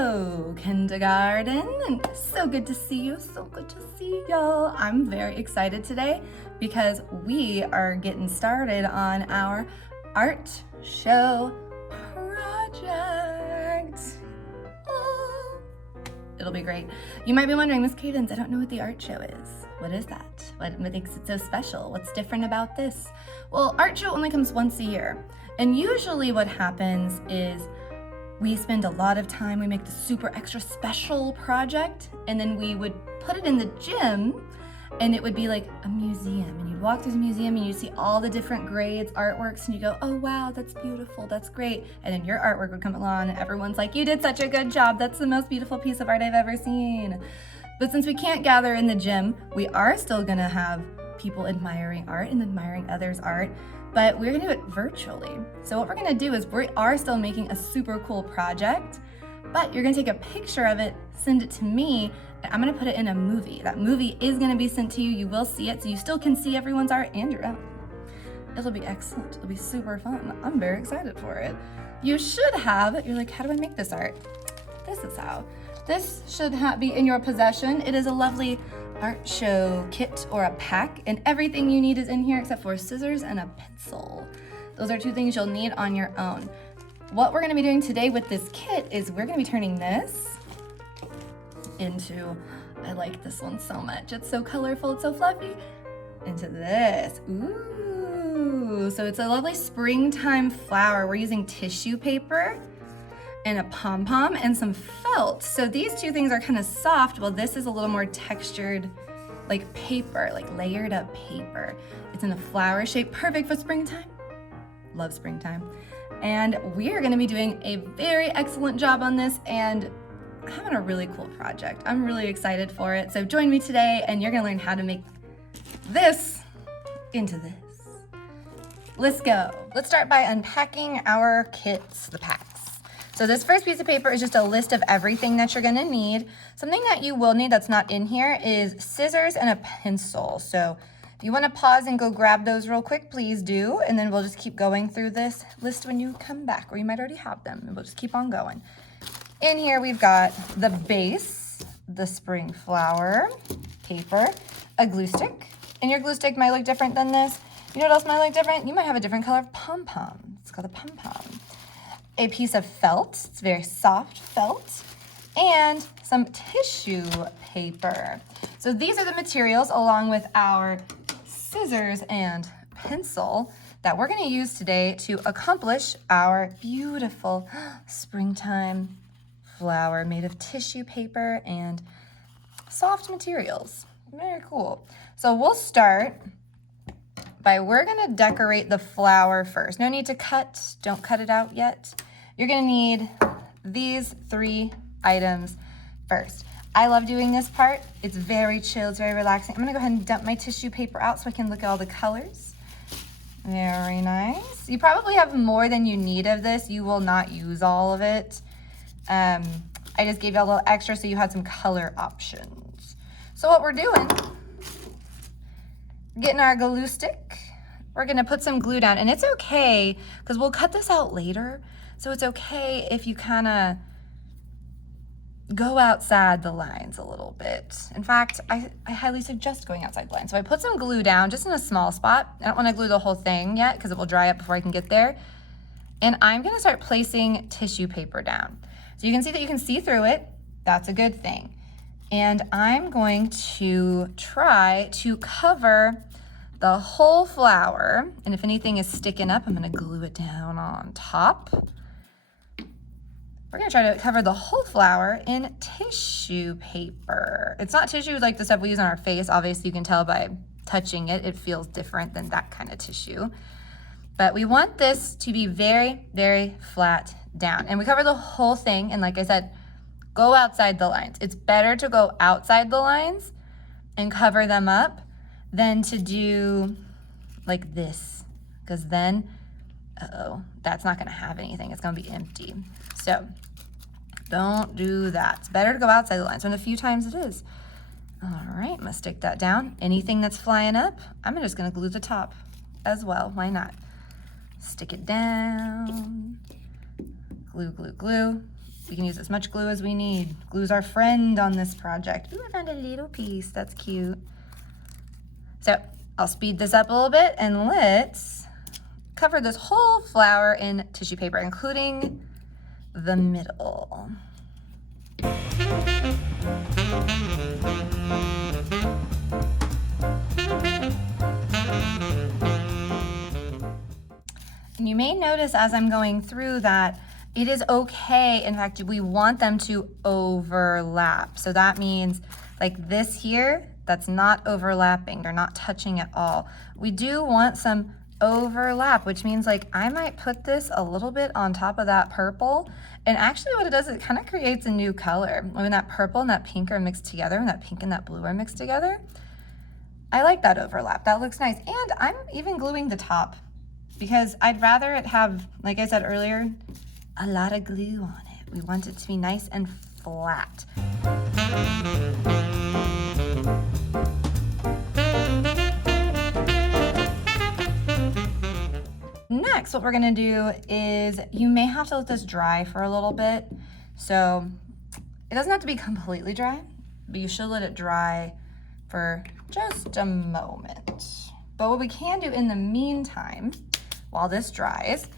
Hello, kindergarten, and so good to see you, so good to see y'all. I'm very excited today because we are getting started on our art show project. Oh, it'll be great. You might be wondering, Miss Cadence, I don't know what the art show is. What is that? What makes it so special? What's different about this? Well, art show only comes once a year, and usually what happens is we spend a lot of time, we make the super extra special project, and then we would put it in the gym, and it would be like a museum, and you'd walk through the museum and you'd see all the different grades, artworks, and you go, oh wow, that's beautiful, that's great. And then your artwork would come along and everyone's like, you did such a good job, that's the most beautiful piece of art I've ever seen. But since we can't gather in the gym, we are still gonna have people admiring art and admiring others' art, but we're gonna do it virtually. So what we're gonna do is we are still making a super cool project, but you're gonna take a picture of it, send it to me, and I'm gonna put it in a movie. That movie is gonna be sent to you. You will see it, so you still can see everyone's art and your own. It'll be excellent. It'll be super fun. I'm very excited for it. You should have, you're like, how do I make this art? This is how. This should be in your possession. It is a lovely art show kit or a pack, and everything you need is in here except for scissors and a pencil. Those are two things you'll need on your own. What we're gonna be doing today with this kit is we're gonna be turning this into, I like this one so much. It's so colorful, it's so fluffy, into this. Ooh, so it's a lovely springtime flower. We're using tissue paper and a pom-pom and some felt. So these two things are kind of soft, while this is a little more textured, like paper, like layered up paper. It's in a flower shape, perfect for springtime. Love springtime. And we are gonna be doing a very excellent job on this and having a really cool project. I'm really excited for it. So join me today and you're gonna learn how to make this into this. Let's go. Let's start by unpacking our kits, the packs. So this first piece of paper is just a list of everything that you're gonna need. Something that you will need that's not in here is scissors and a pencil. So if you wanna pause and go grab those real quick, please do. And then we'll just keep going through this list when you come back, or you might already have them, and we'll just keep on going. In here, we've got the base, the spring flower, paper, a glue stick. And your glue stick might look different than this. You know what else might look different? You might have a different color of pom-pom. It's called a pom-pom. A piece of felt, it's very soft felt, and some tissue paper. So these are the materials along with our scissors and pencil that we're gonna use today to accomplish our beautiful springtime flower made of tissue paper and soft materials. Very cool. So we'll start by, we're gonna decorate the flower first. No need to cut, don't cut it out yet. You're gonna need these 3 items first. I love doing this part. It's very chill, it's very relaxing. I'm gonna go ahead and dump my tissue paper out so I can look at all the colors. Very nice. You probably have more than you need of this. You will not use all of it. I just gave you a little extra so you had some color options. So what we're doing, getting our glue stick, we're gonna put some glue down, and it's okay, because we'll cut this out later, so it's okay if you kinda go outside the lines a little bit. In fact, I highly suggest going outside the lines. So I put some glue down just in a small spot. I don't wanna glue the whole thing yet, because it will dry up before I can get there. And I'm gonna start placing tissue paper down. So you can see that you can see through it. That's a good thing. And I'm going to try to cover the whole flower. And if anything is sticking up, I'm gonna glue it down on top. We're gonna try to cover the whole flower in tissue paper. It's not tissue like the stuff we use on our face. Obviously you can tell by touching it, it feels different than that kind of tissue. But we want this to be very, very flat down. And we cover the whole thing, and like I said, go outside the lines. It's better to go outside the lines and cover them up than to do like this, because then, that's not gonna have anything. It's gonna be empty. So don't do that. It's better to go outside the lines, and a few times it is. All right, I'm gonna stick that down. Anything that's flying up, I'm just gonna glue the top as well. Why not? Stick it down, glue, glue, glue. We can use as much glue as we need. Glue's our friend on this project. Ooh, I found a little piece. That's cute. So I'll speed this up a little bit and let's cover this whole flower in tissue paper, including the middle. And you may notice as I'm going through that it is okay. In fact, we want them to overlap. So that means like this here, that's not overlapping. They're not touching at all. We do want some overlap, which means like I might put this a little bit on top of that purple. And actually what it does, it kind of creates a new color. When that purple and that pink are mixed together and that pink and that blue are mixed together, I like that overlap. That looks nice. And I'm even gluing the top because I'd rather it have, like I said earlier, a lot of glue on it. We want it to be nice and flat. Next, what we're gonna do is you may have to let this dry for a little bit. So it doesn't have to be completely dry, but you should let it dry for just a moment. But what we can do in the meantime, while this dries,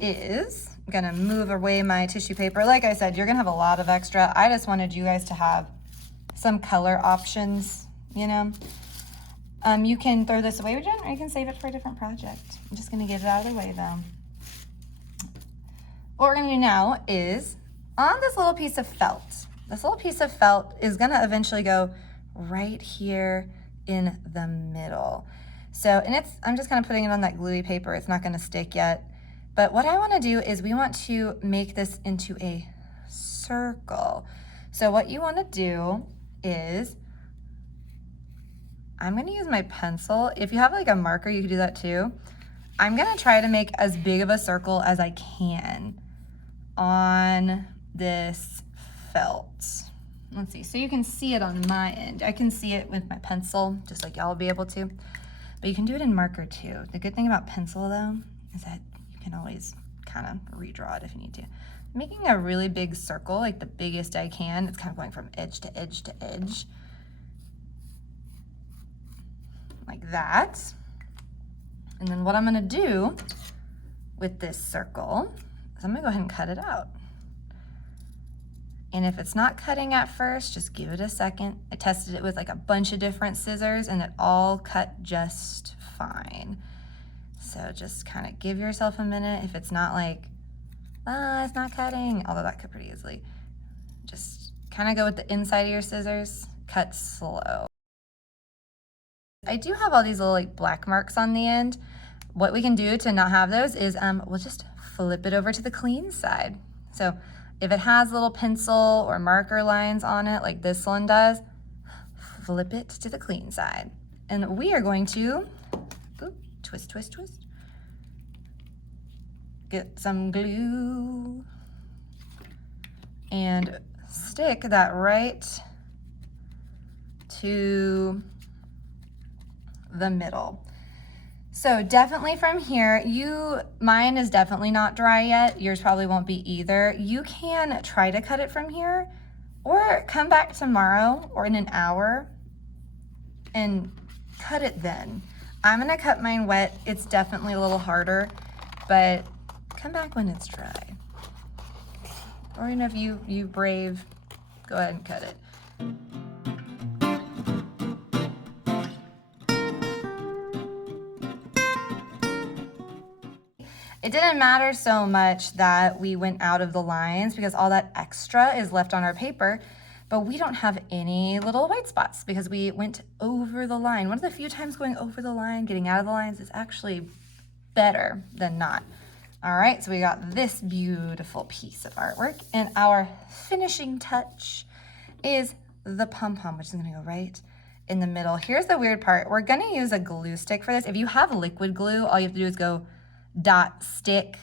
is I'm gonna move away my tissue paper. Like I said, you're gonna have a lot of extra. I just wanted you guys to have some color options, you know? You can throw this away, Jen, or you can save it for a different project. I'm just gonna get it out of the way though. What we're gonna do now is, on this little piece of felt, this little piece of felt is gonna eventually go right here in the middle. So, and I'm just kind of putting it on that gluey paper. It's not gonna stick yet. But what I wanna do is we want to make this into a circle. So what you wanna do is, I'm gonna use my pencil. If you have like a marker, you could do that too. I'm gonna try to make as big of a circle as I can on this felt. Let's see, so you can see it on my end. I can see it with my pencil, just like y'all will be able to. But you can do it in marker too. The good thing about pencil though, is that you can always kind of redraw it if you need to. I'm making a really big circle, like the biggest I can. It's kind of going from edge to edge to edge. Like that. And then what I'm gonna do with this circle is I'm gonna go ahead and cut it out. And if it's not cutting at first, just give it a second. I tested it with like a bunch of different scissors and it all cut just fine. So just kind of give yourself a minute. If it's not like, it's not cutting, although that could pretty easily. Just kind of go with the inside of your scissors, cut slow. I do have all these little like black marks on the end. What we can do to not have those is we'll just flip it over to the clean side. So if it has little pencil or marker lines on it like this one does, flip it to the clean side. And we are going to twist, twist, twist. Get some glue and stick that right to the middle. So definitely from here, mine is definitely not dry yet. Yours probably won't be either. You can try to cut it from here or come back tomorrow or in an hour and cut it then. I'm gonna cut mine wet. It's definitely a little harder, but come back when it's dry. Or if you brave, go ahead and cut it. It didn't matter so much that we went out of the lines because all that extra is left on our paper, but we don't have any little white spots because we went over the line. One of the few times going over the line, getting out of the lines is actually better than not. All right, so we got this beautiful piece of artwork, and our finishing touch is the pom-pom, which is gonna go right in the middle. Here's the weird part. We're gonna use a glue stick for this. If you have liquid glue, all you have to do is go dot stick,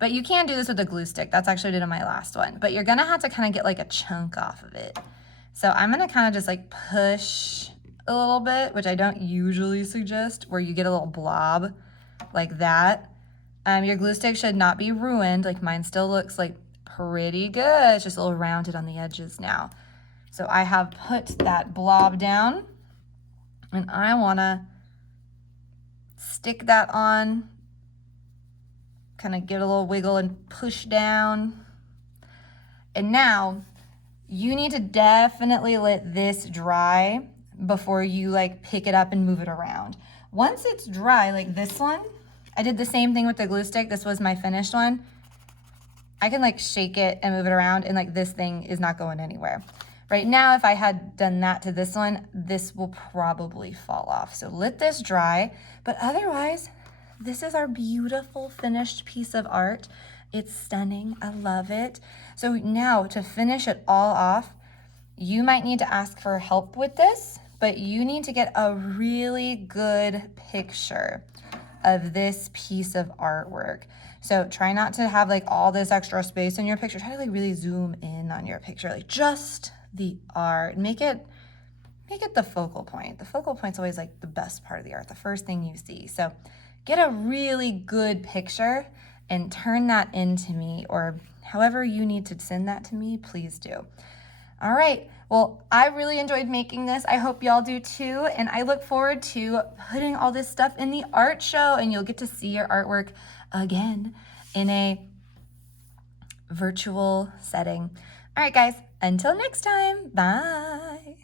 but you can do this with a glue stick. That's actually what I did on my last one, but you're gonna have to kind of get like a chunk off of it. So I'm gonna kind of just like push a little bit, which I don't usually suggest, where you get a little blob like that. Your glue stick should not be ruined. Like mine still looks like pretty good. It's just a little rounded on the edges now. So I have put that blob down, and I wanna stick that on, kind of give it a little wiggle and push down. And now you need to definitely let this dry before you like pick it up and move it around. Once it's dry, like this one, I did the same thing with the glue stick. This was my finished one. I can like shake it and move it around, and like this thing is not going anywhere. Right now, if I had done that to this one, this will probably fall off. So let this dry, but otherwise, this is our beautiful finished piece of art. It's stunning, I love it. So now to finish it all off, you might need to ask for help with this, but you need to get a really good picture of this piece of artwork. So try not to have like all this extra space in your picture. Try to like really zoom in on your picture, like just the art. Make it the focal point. The focal point's always like the best part of the art, the first thing you see. So get a really good picture and turn that into me, or however you need to send that to me, please do. All right, well, I really enjoyed making this. I hope y'all do too, and I look forward to putting all this stuff in the art show, and you'll get to see your artwork again in a virtual setting. All right, guys, until next time, bye.